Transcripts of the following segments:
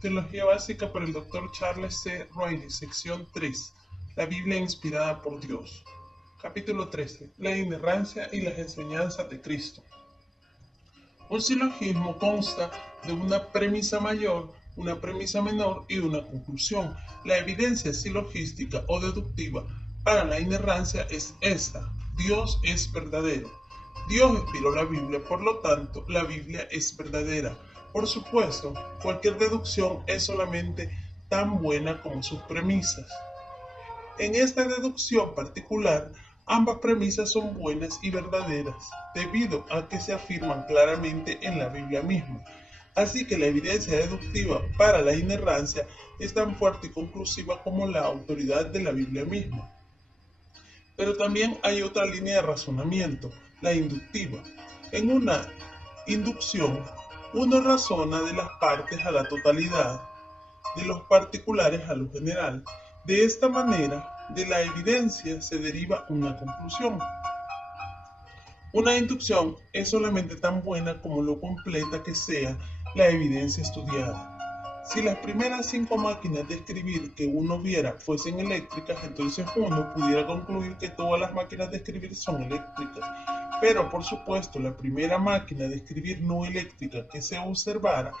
Teología básica por el Dr. Charles C. Riley, sección 3. La Biblia inspirada por Dios. Capítulo 13. La inerrancia y las enseñanzas de Cristo. Un silogismo consta de una premisa mayor, una premisa menor y una conclusión. La evidencia silogística o deductiva para la inerrancia es esta: Dios es verdadero. Dios inspiró la Biblia, por lo tanto, la Biblia es verdadera. Por supuesto, cualquier deducción es solamente tan buena como sus premisas. En esta deducción particular, ambas premisas son buenas y verdaderas, debido a que se afirman claramente en la Biblia misma. Así que la evidencia deductiva para la inerrancia es tan fuerte y conclusiva como la autoridad de la Biblia misma. Pero también hay otra línea de razonamiento, la inductiva. En una inducción, uno razona de las partes a la totalidad, de los particulares a lo general. De esta manera, de la evidencia se deriva una conclusión. Una inducción es solamente tan buena como lo completa que sea la evidencia estudiada. Si las primeras 5 máquinas de escribir que uno viera fuesen eléctricas, entonces uno pudiera concluir que todas las máquinas de escribir son eléctricas. Pero por supuesto, la primera máquina de escribir no eléctrica que se observara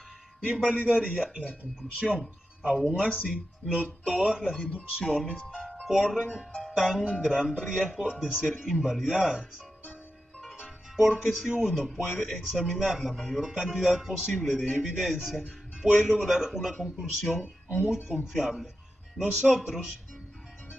invalidaría la conclusión. Aún así, no todas las inducciones corren tan gran riesgo de ser invalidadas. Porque si uno puede examinar la mayor cantidad posible de evidencia, puede lograr una conclusión muy confiable. Nosotros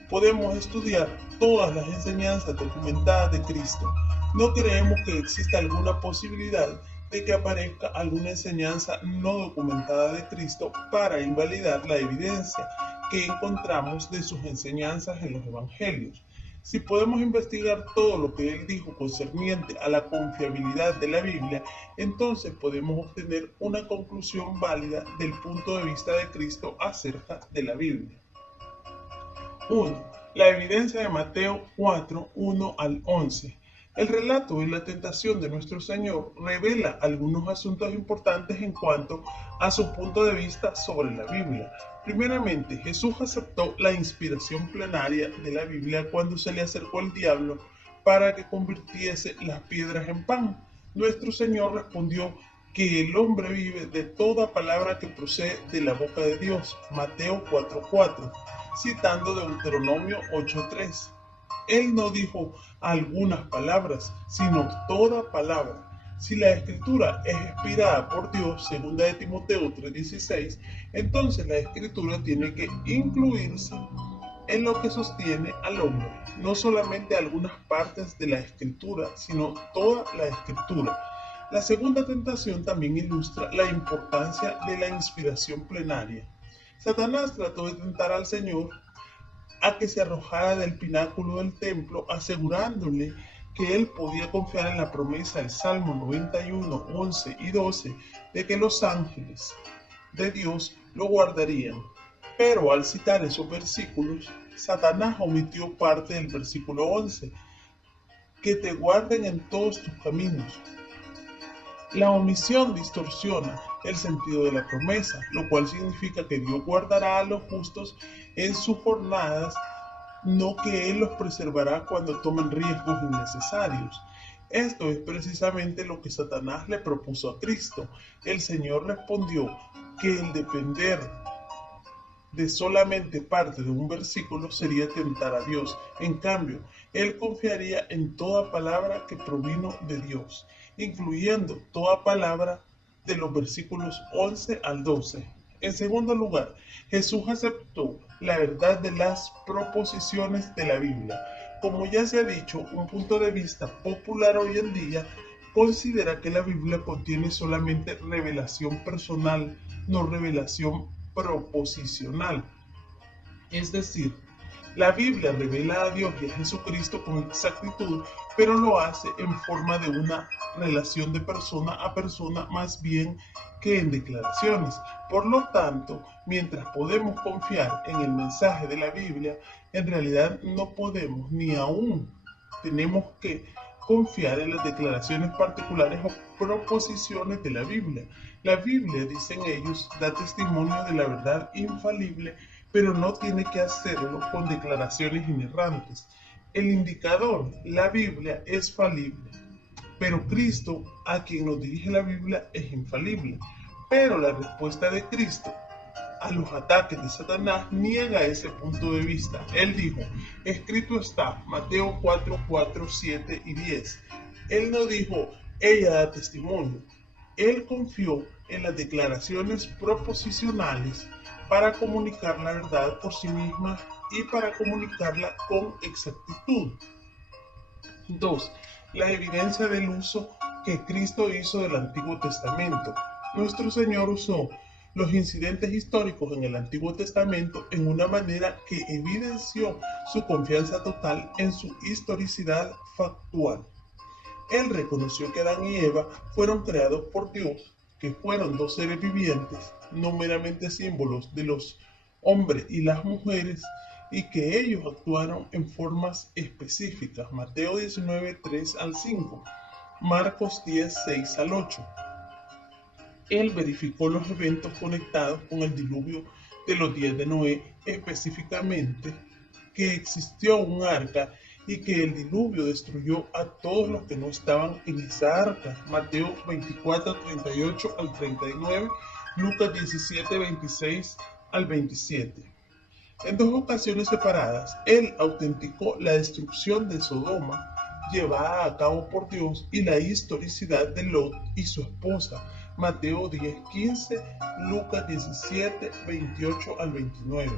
podemos estudiar todas las enseñanzas documentadas de Cristo. No creemos que exista alguna posibilidad de que aparezca alguna enseñanza no documentada de Cristo para invalidar la evidencia que encontramos de sus enseñanzas en los evangelios. Si podemos investigar todo lo que él dijo concerniente a la confiabilidad de la Biblia, entonces podemos obtener una conclusión válida del punto de vista de Cristo acerca de la Biblia. 1. La evidencia de Mateo 4, 1 al 11. El relato de la tentación de nuestro Señor revela algunos asuntos importantes en cuanto a su punto de vista sobre la Biblia. Primeramente, Jesús aceptó la inspiración plenaria de la Biblia cuando se le acercó el diablo para que convirtiese las piedras en pan. Nuestro Señor respondió que el hombre vive de toda palabra que procede de la boca de Dios. Mateo 4:4, citando Deuteronomio 8:3. Él no dijo algunas palabras, sino toda palabra. Si la escritura es inspirada por Dios, segunda de Timoteo 3:16, entonces la escritura tiene que incluirse en lo que sostiene al hombre, no solamente algunas partes de la escritura, sino toda la escritura. La segunda tentación también ilustra la importancia de la inspiración plenaria. Satanás trató de tentar al Señor a que se arrojara del pináculo del templo, asegurándole que él podía confiar en la promesa del Salmo 91, 11 y 12 de que los ángeles de Dios lo guardarían. Pero al citar esos versículos, Satanás omitió parte del versículo 11, que te guarden en todos tus caminos. La omisión distorsiona el sentido de la promesa, lo cual significa que Dios guardará a los justos en sus jornadas, no que Él los preservará cuando tomen riesgos innecesarios. Esto es precisamente lo que Satanás le propuso a Cristo. El Señor respondió que el depender de solamente parte de un versículo sería tentar a Dios. En cambio, él confiaría en toda palabra que provino de Dios, incluyendo toda palabra de los versículos 11 al 12. En segundo lugar, Jesús aceptó la verdad de las proposiciones de la Biblia. Como ya se ha dicho, un punto de vista popular hoy en día considera que la Biblia contiene solamente revelación personal, no revelación proposicional. Es decir, la Biblia revela a Dios y a Jesucristo con exactitud, pero lo hace en forma de una relación de persona a persona más bien que en declaraciones. Por lo tanto, mientras podemos confiar en el mensaje de la Biblia, en realidad no podemos ni aún tenemos que confiar en las declaraciones particulares o proposiciones de la Biblia. La Biblia, dicen ellos, da testimonio de la verdad infalible, pero no tiene que hacerlo con declaraciones inerrantes. El indicador, la Biblia, es falible, pero Cristo, a quien nos dirige la Biblia, es infalible. Pero la respuesta de Cristo a los ataques de Satanás niega ese punto de vista. Él dijo, escrito está, Mateo 4, 4, 7 y 10. Él no dijo, ella da testimonio. Él confió en las declaraciones proposicionales para comunicar la verdad por sí misma y para comunicarla con exactitud. 2. La evidencia del uso que Cristo hizo del Antiguo Testamento. Nuestro Señor usó los incidentes históricos en el Antiguo Testamento en una manera que evidenció su confianza total en su historicidad factual. Él reconoció que Adán y Eva fueron creados por Dios, que fueron dos seres vivientes, no meramente símbolos de los hombres y las mujeres, y que ellos actuaron en formas específicas. Mateo 19, 3 al 5, Marcos 10, 6 al 8. Él verificó los eventos conectados con el diluvio de los días de Noé, específicamente que existió un arca y que el diluvio destruyó a todos los que no estaban en esa arca. Mateo 24, 38 al 39, Lucas 17, 26 al 27. En dos ocasiones separadas, él autenticó la destrucción de Sodoma, llevada a cabo por Dios, y la historicidad de Lot y su esposa. Mateo 10, 15, Lucas 17, 28 al 29.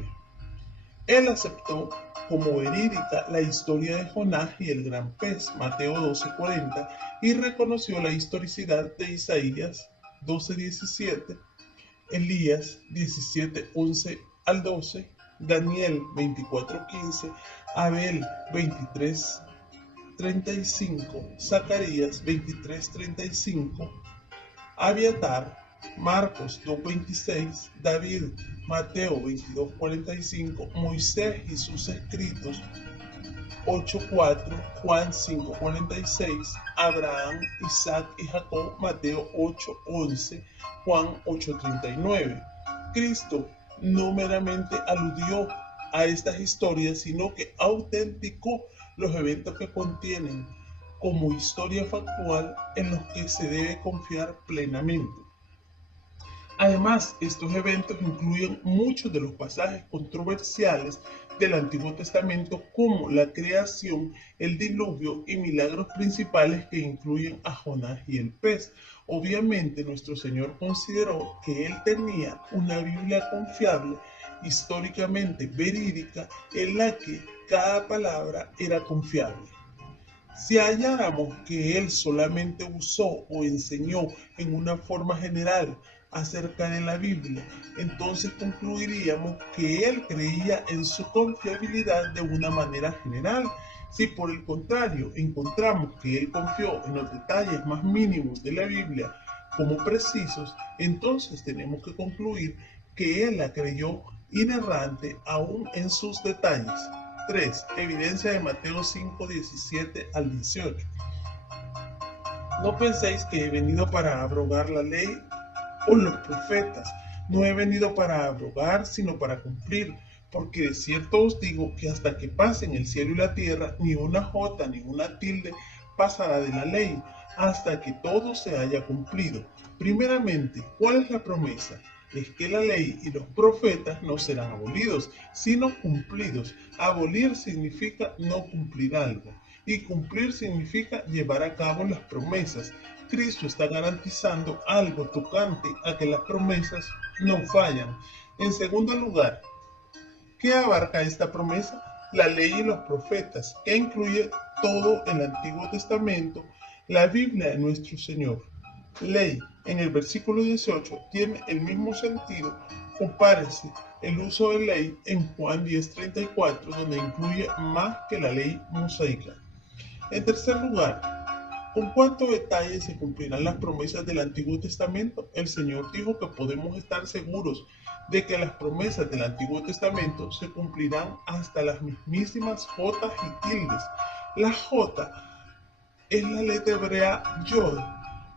Él aceptó como verídica la historia de Jonás y el gran pez, Mateo 12, 40, y reconoció la historicidad de Isaías 12, 17, Elías 17, 11 al 12, Daniel 24, 15, Abel 23, 35, Zacarías 23, 35, Abiatar, Marcos 2:26, David, Mateo 22:45, Moisés y sus escritos 8:4, Juan 5:46, Abraham, Isaac y Jacob, Mateo 8:11, Juan 8:39. Cristo no meramente aludió a estas historias, sino que autenticó los eventos que contienen como historia factual en los que se debe confiar plenamente. Además, estos eventos incluyen muchos de los pasajes controversiales del Antiguo Testamento, como la creación, el diluvio y milagros principales que incluyen a Jonás y el pez. Obviamente, nuestro Señor consideró que él tenía una Biblia confiable, históricamente verídica, en la que cada palabra era confiable. Si halláramos que él solamente usó o enseñó en una forma general acerca de la Biblia, entonces concluiríamos que él creía en su confiabilidad de una manera general. Si por el contrario encontramos que él confió en los detalles más mínimos de la Biblia como precisos, entonces tenemos que concluir que él la creyó inerrante aún en sus detalles. 3. Evidencia de Mateo 5, 17 al 18. No penséis que he venido para abrogar la ley o los profetas. No he venido para abrogar, sino para cumplir. Porque de cierto os digo que hasta que pasen el cielo y la tierra, ni una jota ni una tilde pasará de la ley, hasta que todo se haya cumplido. Primeramente, ¿cuál es la promesa? Es que la ley y los profetas no serán abolidos, sino cumplidos. Abolir significa no cumplir algo, y cumplir significa llevar a cabo las promesas. Cristo está garantizando algo tocante a que las promesas no fallan. En segundo lugar, ¿qué abarca esta promesa? La ley y los profetas, que incluye todo el Antiguo Testamento, la Biblia de nuestro Señor. Ley, en el versículo 18, tiene el mismo sentido. Compárese el uso de ley en Juan 10:34, donde incluye más que la ley mosaica. En tercer lugar, ¿con cuánto detalle se cumplirán las promesas del Antiguo Testamento? El Señor dijo que podemos estar seguros de que las promesas del Antiguo Testamento se cumplirán hasta las mismísimas jotas y tildes. La jota es la letra hebrea yod,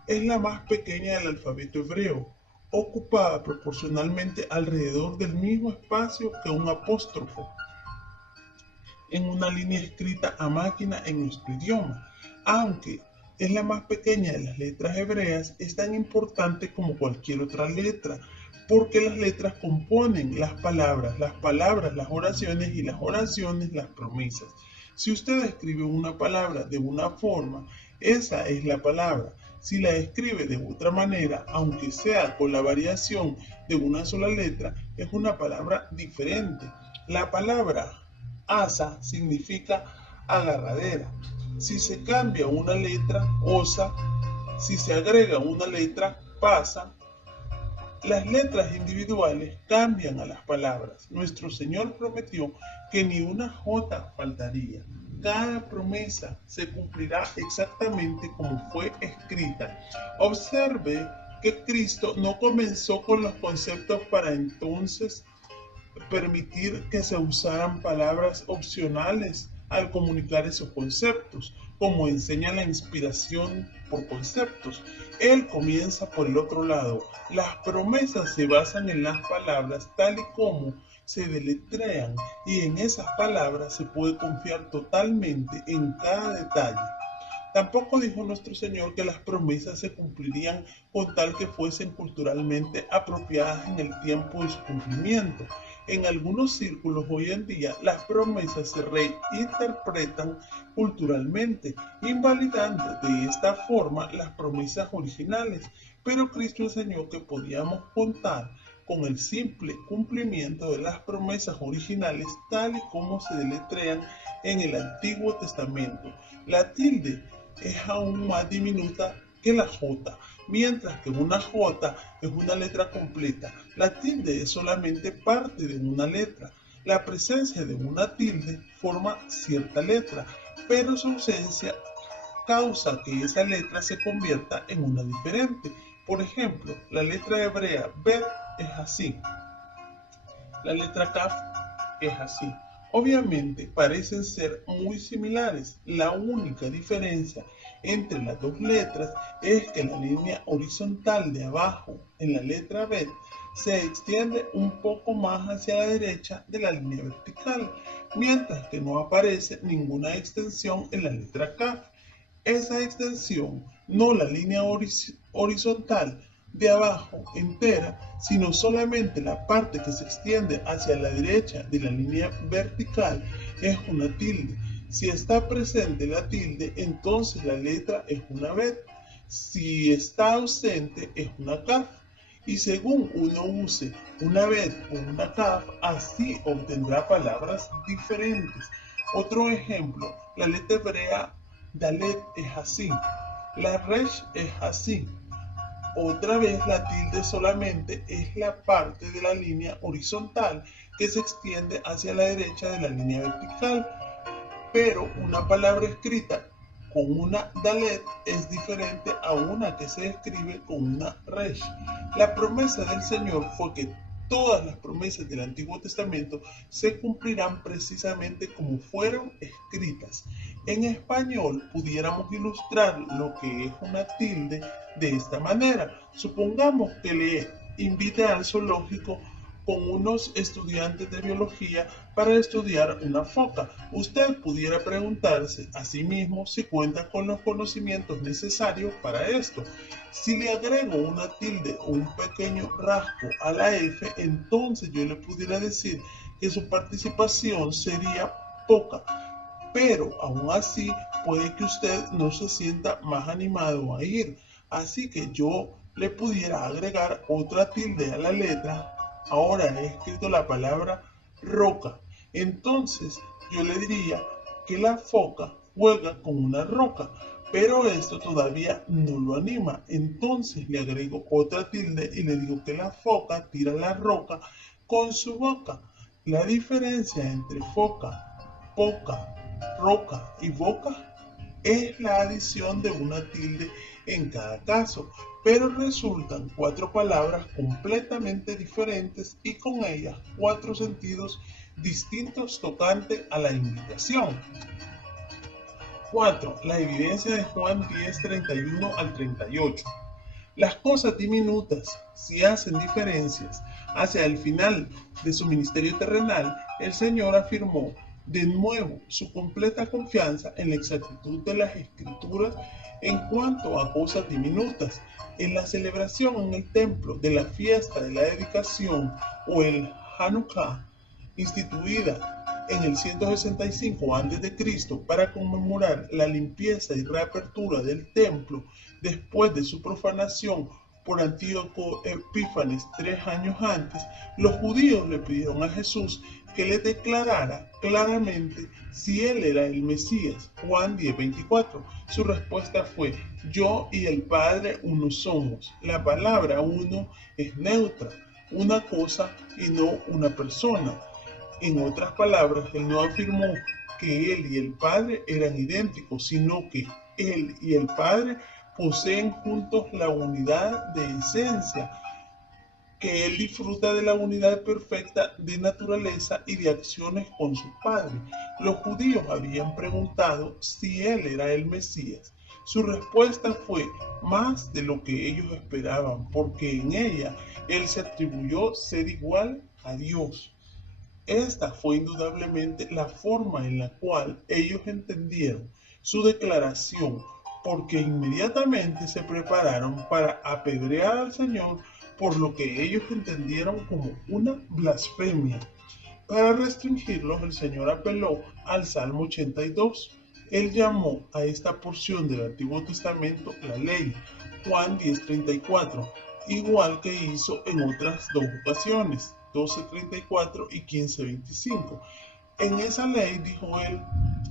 es la más pequeña del alfabeto hebreo, ocupada proporcionalmente alrededor del mismo espacio que un apóstrofo en una línea escrita a máquina en nuestro idioma. Aunque es la más pequeña de las letras hebreas, es tan importante como cualquier otra letra, porque las letras componen las palabras, las oraciones y las oraciones las promesas. Si usted escribe una palabra de una forma, esa es la palabra. Si la escribe de otra manera, aunque sea con la variación de una sola letra, es una palabra diferente. La palabra asa significa agarradera. Si se cambia una letra, osa. Si se agrega una letra, pasa. Las letras individuales cambian a las palabras. Nuestro Señor prometió que ni una jota faltaría. Cada promesa se cumplirá exactamente como fue escrita. Observe que Cristo no comenzó con los conceptos para entonces permitir que se usaran palabras opcionales al comunicar esos conceptos, como enseña la inspiración por conceptos. Él comienza por el otro lado. Las promesas se basan en las palabras tal y como se deletrean, y en esas palabras se puede confiar totalmente en cada detalle. Tampoco dijo nuestro Señor que las promesas se cumplirían con tal que fuesen culturalmente apropiadas en el tiempo de su cumplimiento. En algunos círculos hoy en día las promesas se reinterpretan culturalmente, invalidando de esta forma las promesas originales. Pero Cristo enseñó que podíamos contar con el simple cumplimiento de las promesas originales tal y como se deletrean en el Antiguo Testamento. La tilde es aún más diminuta que la J, mientras que una J es una letra completa. La tilde es solamente parte de una letra. La presencia de una tilde forma cierta letra, pero su ausencia causa que esa letra se convierta en una diferente. Por ejemplo, la letra hebrea Bet es así. La letra Kaf es así. Obviamente parecen ser muy similares. La única diferencia entre las dos letras es que la línea horizontal de abajo en la letra Bet se extiende un poco más hacia la derecha de la línea vertical, mientras que no aparece ninguna extensión en la letra Kaf. Esa extensión, no la línea horizontal de abajo entera, sino solamente la parte que se extiende hacia la derecha de la línea vertical, es una tilde. Si está presente la tilde, entonces la letra es una Bet. Si está ausente, es una Kaf. Y según uno use una Bet o una Kaf, así obtendrá palabras diferentes. Otro ejemplo, la letra hebrea Dalet es así. La Resh es así. Otra vez la tilde solamente es la parte de la línea horizontal que se extiende hacia la derecha de la línea vertical. Pero una palabra escrita con una Dalet es diferente a una que se escribe con una Resh. La promesa del Señor fue que todas las promesas del Antiguo Testamento se cumplirán precisamente como fueron escritas. En español pudiéramos ilustrar lo que es una tilde de esta manera. Supongamos que le invite al zoológico con unos estudiantes de biología para estudiar una foca. Usted pudiera preguntarse a sí mismo si cuenta con los conocimientos necesarios para esto. Si le agrego una tilde o un pequeño rasgo a la F, entonces yo le pudiera decir que su participación sería poca. Pero aún así puede que usted no se sienta más animado a ir. Así que yo le pudiera agregar otra tilde a la letra. Ahora he escrito la palabra roca. Entonces yo le diría que la foca juega con una roca, pero esto todavía no lo anima. Entonces le agrego otra tilde y le digo que la foca tira la roca con su boca. La diferencia entre foca, poca, roca y boca es la adición de una tilde en cada caso, pero resultan cuatro palabras completamente diferentes y con ellas cuatro sentidos distintos tocante a la invitación. 4. La evidencia de Juan 10, 31 al 38. Las cosas diminutas, si hacen diferencias, hacia el final de su ministerio terrenal, el Señor afirmó de nuevo su completa confianza en la exactitud de las Escrituras en cuanto a cosas diminutas. En la celebración en el templo de la fiesta de la dedicación o el Hanukkah, instituida en el 165 a.C. para conmemorar la limpieza y reapertura del templo después de su profanación por Antíoco Epífanes 3 años antes, los judíos le pidieron a Jesús que les declarara claramente si él era el Mesías. Juan 10:24. Su respuesta fue: yo y el Padre uno somos. La palabra uno es neutra, una cosa y no una persona. En otras palabras, él no afirmó que él y el Padre eran idénticos, sino que él y el Padre poseen juntos la unidad de esencia, que él disfruta de la unidad perfecta de naturaleza y de acciones con su Padre. Los judíos habían preguntado si él era el Mesías. Su respuesta fue más de lo que ellos esperaban, porque en ella él se atribuyó ser igual a Dios. Esta fue indudablemente la forma en la cual ellos entendieron su declaración, porque inmediatamente se prepararon para apedrear al Señor por lo que ellos entendieron como una blasfemia. Para restringirlos, el Señor apeló al Salmo 82. Él llamó a esta porción del Antiguo Testamento la ley, Juan 10:34, igual que hizo en otras dos ocasiones, 12:34 y 15:25. En esa ley, dijo él,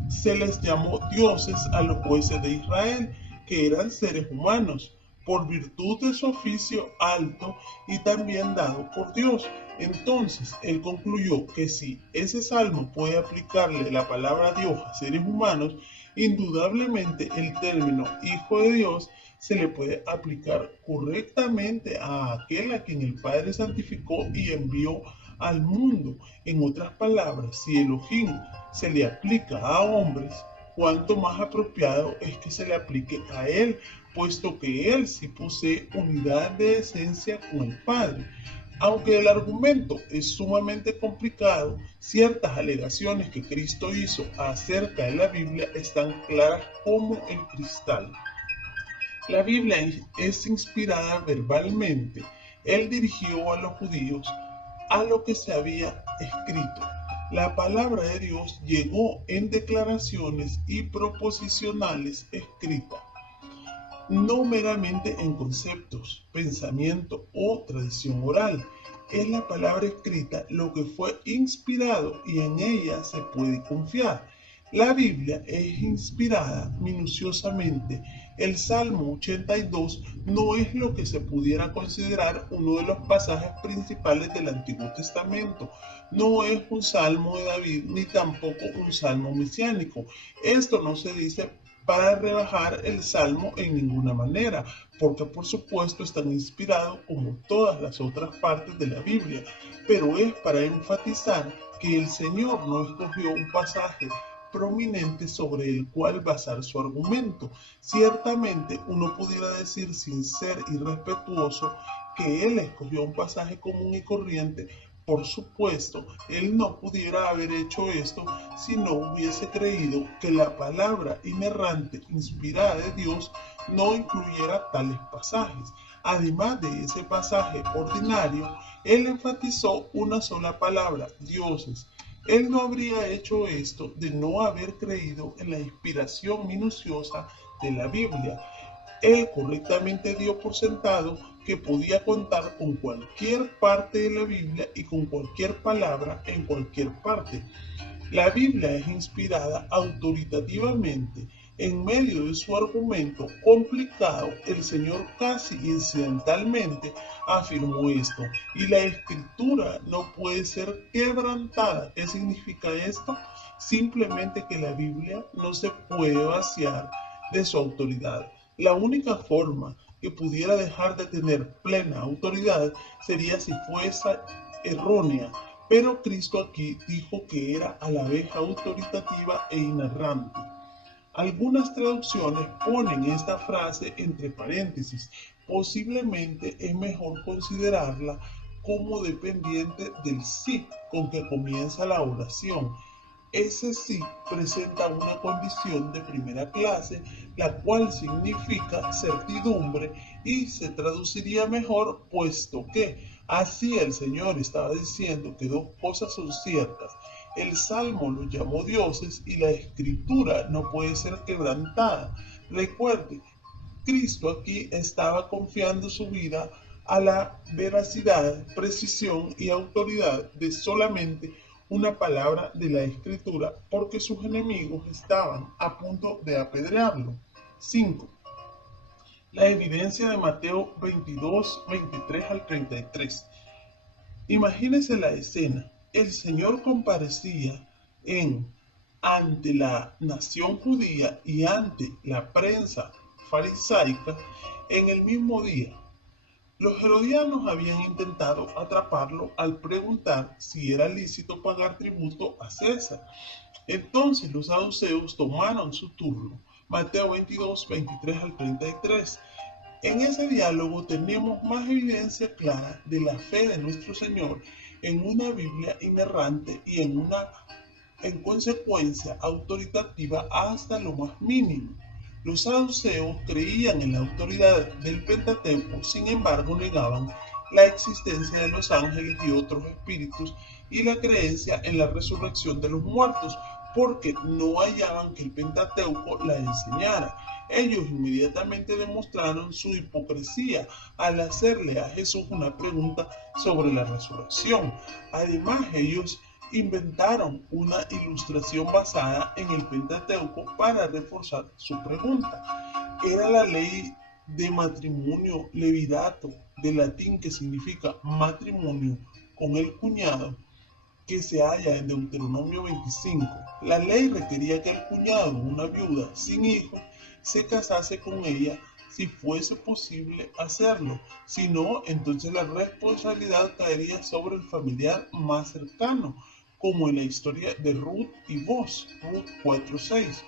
se les llamó dioses a los jueces de Israel, que eran seres humanos, por virtud de su oficio alto y también dado por Dios. Entonces, él concluyó que si ese salmo puede aplicarle la palabra Dios a seres humanos, indudablemente el término Hijo de Dios se le puede aplicar correctamente a aquel a quien el Padre santificó y envió al mundo. En otras palabras, si Elohim se le aplica a hombres, cuánto más apropiado es que se le aplique a él, puesto que él sí posee unidad de esencia con el Padre. Aunque el argumento es sumamente complicado, ciertas alegaciones que Cristo hizo acerca de la Biblia están claras como el cristal. La Biblia es inspirada verbalmente. Él dirigió a los judíos a lo que se había escrito. La palabra de Dios llegó en declaraciones y proposicionales escritas, no meramente en conceptos, pensamiento o tradición oral. Es la palabra escrita lo que fue inspirado y en ella se puede confiar. La Biblia es inspirada minuciosamente. El Salmo 82 no es lo que se pudiera considerar uno de los pasajes principales del Antiguo Testamento. No es un salmo de David ni tampoco un salmo mesiánico. Esto no se dice para rebajar el salmo en ninguna manera, porque por supuesto están inspirados como todas las otras partes de la Biblia, pero es para enfatizar que el Señor no escogió un pasaje prominente sobre el cual basar su argumento. Ciertamente uno pudiera decir sin ser irrespetuoso que él escogió un pasaje común y corriente. Por supuesto, él no pudiera haber hecho esto si no hubiese creído que la palabra inerrante, inspirada de Dios, no incluyera tales pasajes. Además de ese pasaje ordinario, él enfatizó una sola palabra: dioses. Él no habría hecho esto de no haber creído en la inspiración minuciosa de la Biblia. Él correctamente dio por sentado que podía contar con cualquier parte de la Biblia y con cualquier palabra en cualquier parte. La Biblia es inspirada autoritativamente. En medio de su argumento complicado, el Señor casi incidentalmente afirmó esto, y la Escritura no puede ser quebrantada. ¿Qué significa esto? Simplemente que la Biblia no se puede vaciar de su autoridad. La única forma que pudiera dejar de tener plena autoridad sería si fuese errónea, pero Cristo aquí dijo que era a la vez autoritativa e inerrante. Algunas traducciones ponen esta frase entre paréntesis. Posiblemente es mejor considerarla como dependiente del sí con que comienza la oración. Ese sí presenta una condición de primera clase, la cual significa certidumbre y se traduciría mejor puesto que así el Señor estaba diciendo que dos cosas son ciertas. El Salmo los llamó dioses y la Escritura no puede ser quebrantada. Recuerde, Cristo aquí estaba confiando su vida a la veracidad, precisión y autoridad de solamente una palabra de la Escritura, porque sus enemigos estaban a punto de apedrearlo. 5. La evidencia de Mateo 22, 23 al 33. Imagínese la escena. El Señor comparecía en ante la nación judía y ante la prensa farisaica en el mismo día. Los herodianos habían intentado atraparlo al preguntar si era lícito pagar tributo a César. Entonces los saduceos tomaron su turno. Mateo 22, 23 al 33. En ese diálogo tenemos más evidencia clara de la fe de nuestro Señor en una Biblia inerrante y en consecuencia autoritativa hasta lo más mínimo. Los saduceos creían en la autoridad del Pentateuco, sin embargo negaban la existencia de los ángeles y otros espíritus y la creencia en la resurrección de los muertos, porque no hallaban que el Pentateuco la enseñara. Ellos inmediatamente demostraron su hipocresía al hacerle a Jesús una pregunta sobre la resurrección. Además, ellos inventaron una ilustración basada en el Pentateuco para reforzar su pregunta. Era la ley de matrimonio levirato, de latín que significa matrimonio con el cuñado, que se halla en Deuteronomio 25. La ley requería que el cuñado de una viuda sin hijos se casase con ella si fuese posible hacerlo. Si no, entonces la responsabilidad caería sobre el familiar más cercano, como en la historia de Ruth y Boaz, Ruth 4:6.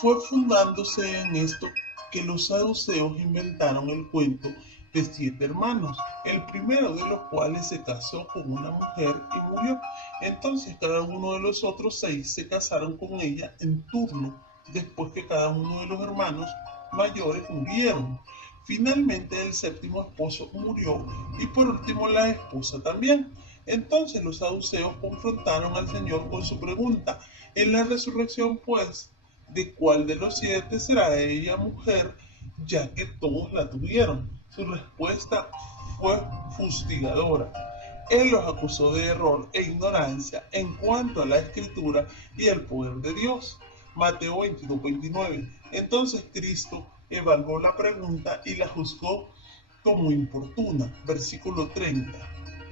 Fue fundándose en esto que los saduceos inventaron el cuento de 7 hermanos, el primero de los cuales se casó con una mujer y murió. Entonces cada uno de los otros 6 se casaron con ella en turno, después que cada uno de los hermanos mayores murieron. Finalmente el séptimo esposo murió y por último la esposa también. Entonces los saduceos confrontaron al Señor con su pregunta: en la resurrección, pues, ¿de cuál de los 7 será ella mujer, ya que todos la tuvieron? Su respuesta fue fustigadora. Él los acusó de error e ignorancia en cuanto a la escritura y el poder de Dios. Mateo 22, 29. Entonces Cristo evaluó la pregunta y la juzgó como importuna. Versículo 30.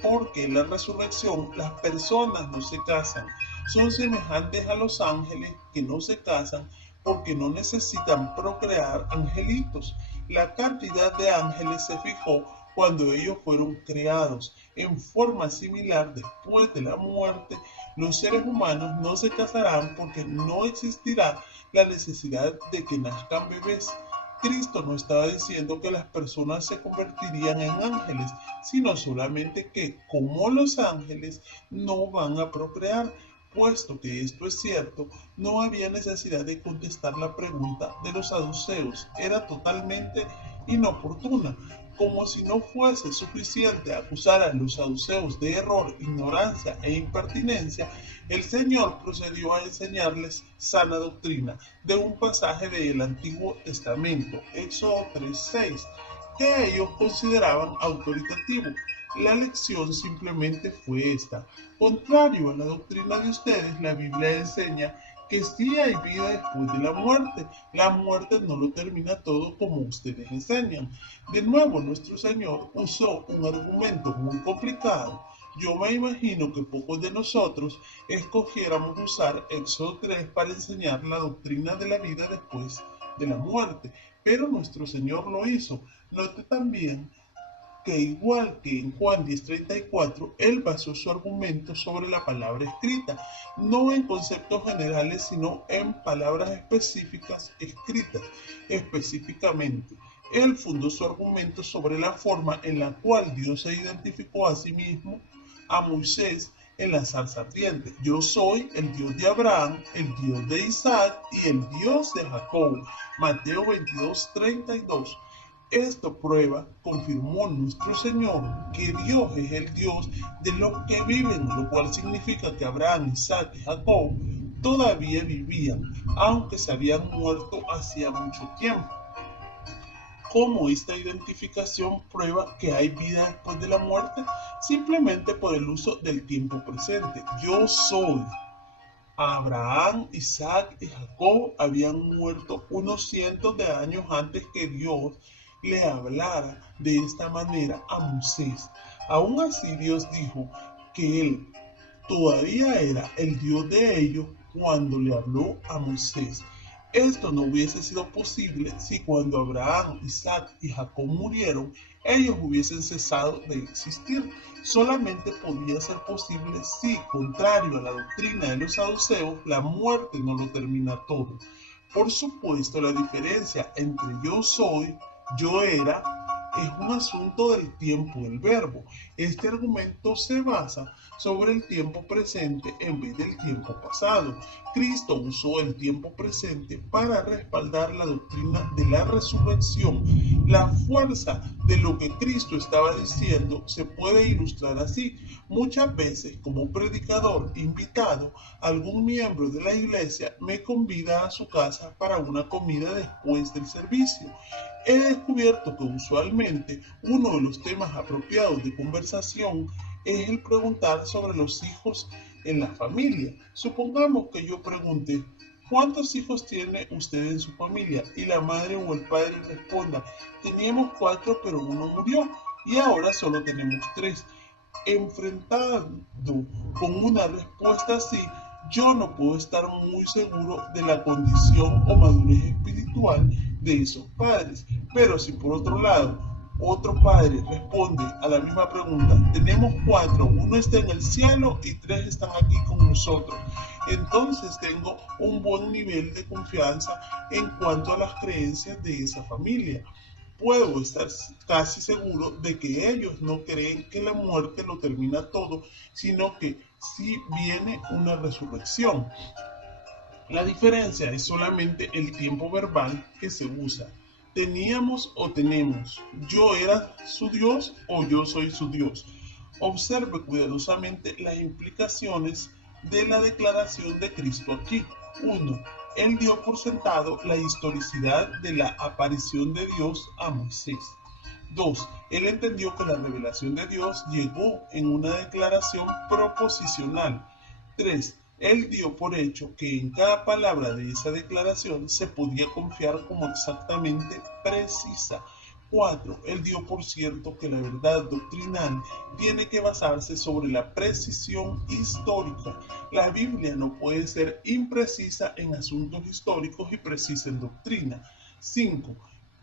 Porque en la resurrección las personas no se casan, son semejantes a los ángeles que no se casan porque no necesitan procrear angelitos. La cantidad de ángeles se fijó cuando ellos fueron creados. En forma similar, después de la muerte, los seres humanos no se casarán porque no existirá la necesidad de que nazcan bebés. Cristo no estaba diciendo que las personas se convertirían en ángeles, sino solamente que, como los ángeles, no van a procrear. Puesto que esto es cierto, no había necesidad de contestar la pregunta de los saduceos. Era totalmente inoportuna. Como si no fuese suficiente acusar a los saduceos de error, ignorancia e impertinencia, el Señor procedió a enseñarles sana doctrina de un pasaje del Antiguo Testamento, Éxodo 3:6, que ellos consideraban autoritativo. La lección simplemente fue esta: contrario a la doctrina de ustedes, la Biblia enseña que sí hay vida después de la muerte. La muerte no lo termina todo como ustedes enseñan. De nuevo, nuestro Señor usó un argumento muy complicado. Yo me imagino que pocos de nosotros escogiéramos usar Éxodo 3 para enseñar la doctrina de la vida después de la muerte, pero nuestro Señor lo hizo. Note también que igual que en Juan 10:34, él basó su argumento sobre la palabra escrita, no en conceptos generales, sino en palabras específicas escritas. Específicamente, él fundó su argumento sobre la forma en la cual Dios se identificó a sí mismo a Moisés en la zarza ardiente. Yo soy el Dios de Abraham, el Dios de Isaac y el Dios de Jacob. Mateo 22:32. Esto prueba, confirmó nuestro Señor, que Dios es el Dios de los que viven, lo cual significa que Abraham, Isaac y Jacob todavía vivían, aunque se habían muerto hacía mucho tiempo. ¿Cómo esta identificación prueba que hay vida después de la muerte? Simplemente por el uso del tiempo presente. Yo soy. Abraham, Isaac y Jacob habían muerto unos cientos de años antes que Dios le hablara de esta manera a Moisés. Aún así, Dios dijo que él todavía era el Dios de ellos cuando le habló a Moisés. Esto no hubiese sido posible si cuando Abraham, Isaac y Jacob murieron, ellos hubiesen cesado de existir. Solamente podía ser posible si, contrario a la doctrina de los saduceos, la muerte no lo termina todo. Por supuesto, la diferencia entre yo soy, yo era, es un asunto del tiempo del verbo. Este argumento se basa sobre el tiempo presente en vez del tiempo pasado. Cristo usó el tiempo presente para respaldar la doctrina de la resurrección. La fuerza de lo que Cristo estaba diciendo se puede ilustrar así. Muchas veces, como predicador invitado, algún miembro de la iglesia me convida a su casa para una comida después del servicio. He descubierto que usualmente uno de los temas apropiados de conversación es el preguntar sobre los hijos en la familia. Supongamos que yo pregunte, ¿cuántos hijos tiene usted en su familia? Y la madre o el padre responda, teníamos 4 pero uno murió y ahora solo tenemos 3. Enfrentado con una respuesta así, yo no puedo estar muy seguro de la condición o madurez espiritual de esos padres. Pero si por otro lado otro padre responde a la misma pregunta, tenemos 4, uno está en el cielo y 3 están aquí con nosotros, entonces tengo un buen nivel de confianza en cuanto a las creencias de esa familia. Puedo estar casi seguro de que ellos no creen que la muerte lo termina todo, sino que sí viene una resurrección. La diferencia es solamente el tiempo verbal que se usa. Teníamos o tenemos. Yo era su Dios o yo soy su Dios. Observe cuidadosamente las implicaciones de la declaración de Cristo aquí. 1. Él dio por sentado la historicidad de la aparición de Dios a Moisés. 2. Él entendió que la revelación de Dios llegó en una declaración proposicional. 3. Él dio por hecho que en cada palabra de esa declaración se podía confiar como exactamente precisa. 4. Él dio por cierto que la verdad doctrinal tiene que basarse sobre la precisión histórica. La Biblia no puede ser imprecisa en asuntos históricos y precisa en doctrina. 5.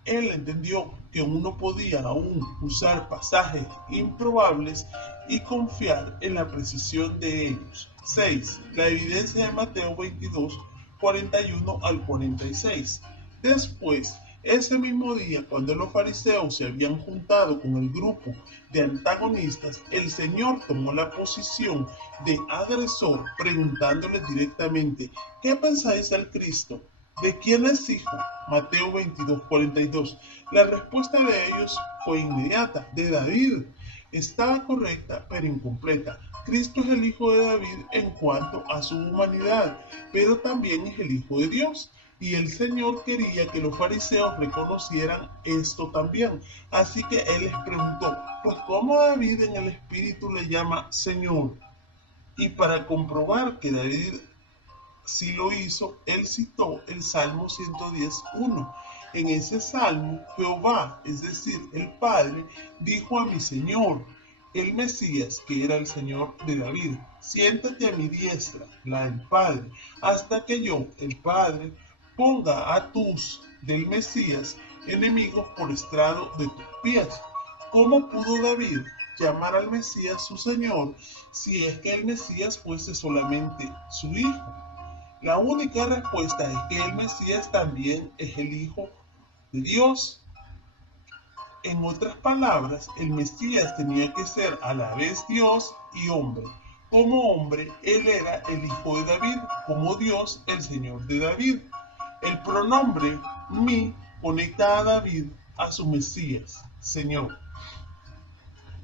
Él entendió que uno podía aún usar pasajes improbables y confiar en la precisión de ellos. 6. La evidencia de Mateo 22, 41 al 46. Después, ese mismo día, cuando los fariseos se habían juntado con el grupo de antagonistas, el Señor tomó la posición de agresor, preguntándoles directamente, ¿qué pensáis del Cristo? ¿De quién es hijo? Mateo 22, 42. La respuesta de ellos fue inmediata, de David. Estaba correcta, pero incompleta. Cristo es el hijo de David en cuanto a su humanidad, pero también es el hijo de Dios. Y el Señor quería que los fariseos reconocieran esto también. Así que Él les preguntó, pues ¿cómo David en el Espíritu le llama Señor? Y para comprobar que David sí lo hizo, Él citó el Salmo 110:1. En ese salmo, Jehová, es decir, el Padre, dijo a mi Señor, el Mesías, que era el Señor de David, siéntate a mi diestra, la del Padre, hasta que yo, el Padre, ponga a tus del Mesías enemigos por estrado de tus pies. ¿Cómo pudo David llamar al Mesías su Señor si es que el Mesías fuese solamente su hijo? La única respuesta es que el Mesías también es el Hijo de Dios. En otras palabras, el Mesías tenía que ser a la vez Dios y hombre. Como hombre, él era el hijo de David, como Dios, el Señor de David. El pronombre mi conecta a David a su Mesías, Señor.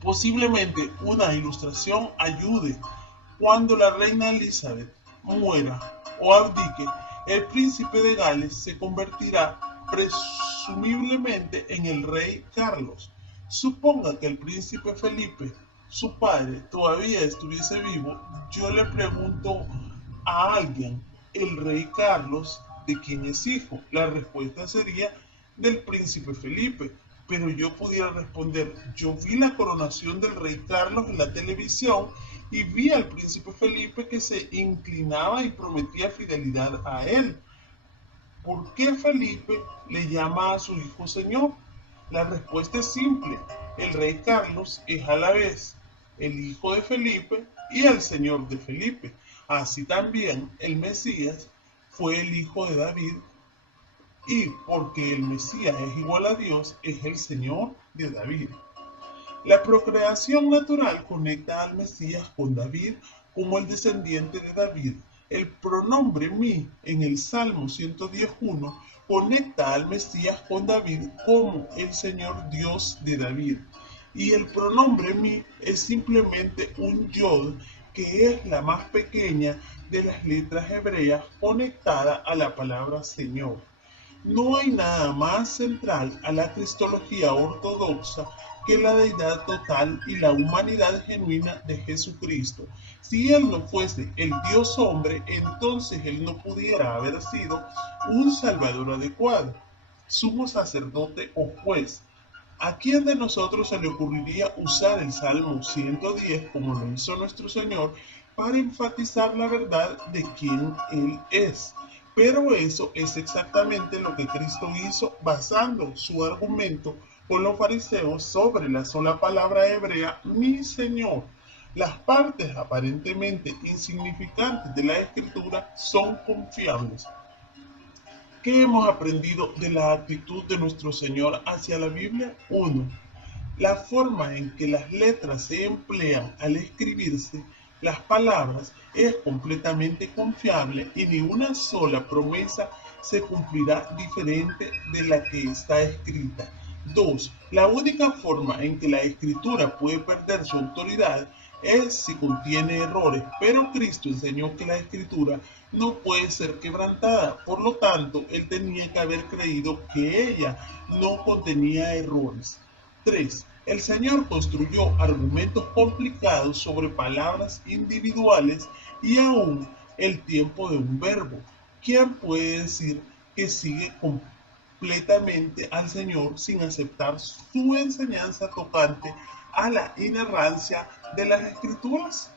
Posiblemente una ilustración ayude. Cuando la reina Elizabeth muera o abdique, el príncipe de Gales se convertirá presumiblemente en el rey Carlos. Suponga que el príncipe Felipe, su padre, todavía estuviese vivo. Yo le pregunto a alguien, ¿el rey Carlos de quién es hijo? La respuesta sería del príncipe Felipe. Pero yo pudiera responder, yo vi la coronación del rey Carlos en la televisión y vi al príncipe Felipe que se inclinaba y prometía fidelidad a él. ¿Por qué Felipe le llama a su hijo Señor? La respuesta es simple. El rey Carlos es a la vez el hijo de Felipe y el Señor de Felipe. Así también el Mesías fue el hijo de David y porque el Mesías es igual a Dios, es el Señor de David. La procreación natural conecta al Mesías con David como el descendiente de David. El pronombre mi en el Salmo 110.1 conecta al Mesías con David como el Señor Dios de David. Y el pronombre mi es simplemente un yod, que es la más pequeña de las letras hebreas conectada a la palabra Señor. No hay nada más central a la cristología ortodoxa que la deidad total y la humanidad genuina de Jesucristo. Si Él no fuese el Dios hombre, entonces Él no pudiera haber sido un Salvador adecuado, sumo sacerdote o juez. ¿A quién de nosotros se le ocurriría usar el Salmo 110 como lo hizo nuestro Señor para enfatizar la verdad de quién Él es? Pero eso es exactamente lo que Cristo hizo basando su argumento con los fariseos sobre la sola palabra hebrea, mi Señor. Las partes aparentemente insignificantes de la Escritura son confiables. ¿Qué hemos aprendido de la actitud de nuestro Señor hacia la Biblia? 1. La forma en que las letras se emplean al escribirse las palabras es completamente confiable y ni una sola promesa se cumplirá diferente de la que está escrita. 2. La única forma en que la escritura puede perder su autoridad es si contiene errores, pero Cristo enseñó que la escritura no puede ser quebrantada, por lo tanto, él tenía que haber creído que ella no contenía errores. 3. El Señor construyó argumentos complicados sobre palabras individuales y aún el tiempo de un verbo. ¿Quién puede decir que sigue completamente al Señor sin aceptar su enseñanza tocante a la inerrancia de las Escrituras?